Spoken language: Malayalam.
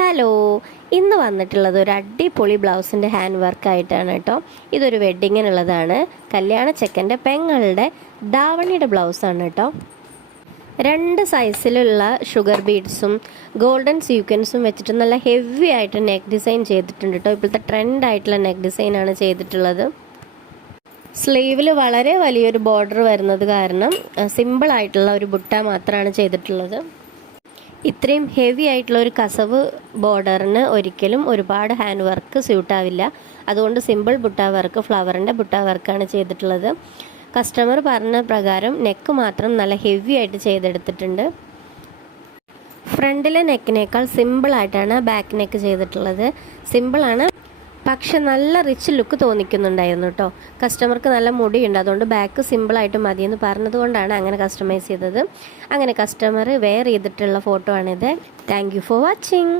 ഹലോ, ഇന്ന് വന്നിട്ടുള്ളത് ഒരു അടിപൊളി ബ്ലൗസിൻ്റെ ഹാൻഡ് വർക്കായിട്ടാണ് കേട്ടോ. ഇതൊരു വെഡ്ഡിങ്ങിനുള്ളതാണ്. കല്യാണ ചെക്കൻ്റെ പെങ്ങളുടെ ധാവണിയുടെ ബ്ലൗസാണ് കേട്ടോ. 2 സൈസിലുള്ള ഷുഗർ ബീഡ്സും ഗോൾഡൻ സീക്വൻസും വെച്ചിട്ട് നല്ല ഹെവി ആയിട്ട് നെക്ക് ഡിസൈൻ ചെയ്തിട്ടുണ്ട് കേട്ടോ. ഇപ്പോഴത്തെ ട്രെൻഡായിട്ടുള്ള നെക്ക് ഡിസൈനാണ് ചെയ്തിട്ടുള്ളത്. സ്ലീവിൽ വളരെ വലിയൊരു ബോർഡർ വരുന്നത് കാരണം സിമ്പിളായിട്ടുള്ള ഒരു ബുട്ട മാത്രമാണ് ചെയ്തിട്ടുള്ളത്. ഇത്രയും ഹെവി ആയിട്ടുള്ള ഒരു കസവ് ബോർഡറിന് ഒരിക്കലും ഒരുപാട് ഹാൻഡ് വർക്ക് സ്യൂട്ടാവില്ല. അതുകൊണ്ട് സിമ്പിൾ ബുട്ട വർക്ക്, ഫ്ലവറിൻ്റെ ബുട്ട വർക്കാണ് ചെയ്തിട്ടുള്ളത്. കസ്റ്റമർ പറഞ്ഞ പ്രകാരം നെക്ക് മാത്രം നല്ല ഹെവി ആയിട്ട് ചെയ്തെടുത്തിട്ടുണ്ട്. ഫ്രണ്ടിലെ നെക്കിനേക്കാൾ സിമ്പിളായിട്ടാണ് ബാക്ക് നെക്ക് ചെയ്തിട്ടുള്ളത്. സിമ്പിളാണ്, പക്ഷെ നല്ല റിച്ച് ലുക്ക് തോന്നിക്കുന്നുണ്ടായിരുന്നു കേട്ടോ. കസ്റ്റമർക്ക് നല്ല മുടിയുണ്ട്, അതുകൊണ്ട് ബാക്ക് സിമ്പിളായിട്ട് മതിയെന്ന് പറഞ്ഞതുകൊണ്ടാണ് അങ്ങനെ കസ്റ്റമൈസ് ചെയ്തത്. അങ്ങനെ കസ്റ്റമർ വെയർ ചെയ്തിട്ടുള്ള ഫോട്ടോ ആണിത്. Thank you for watching.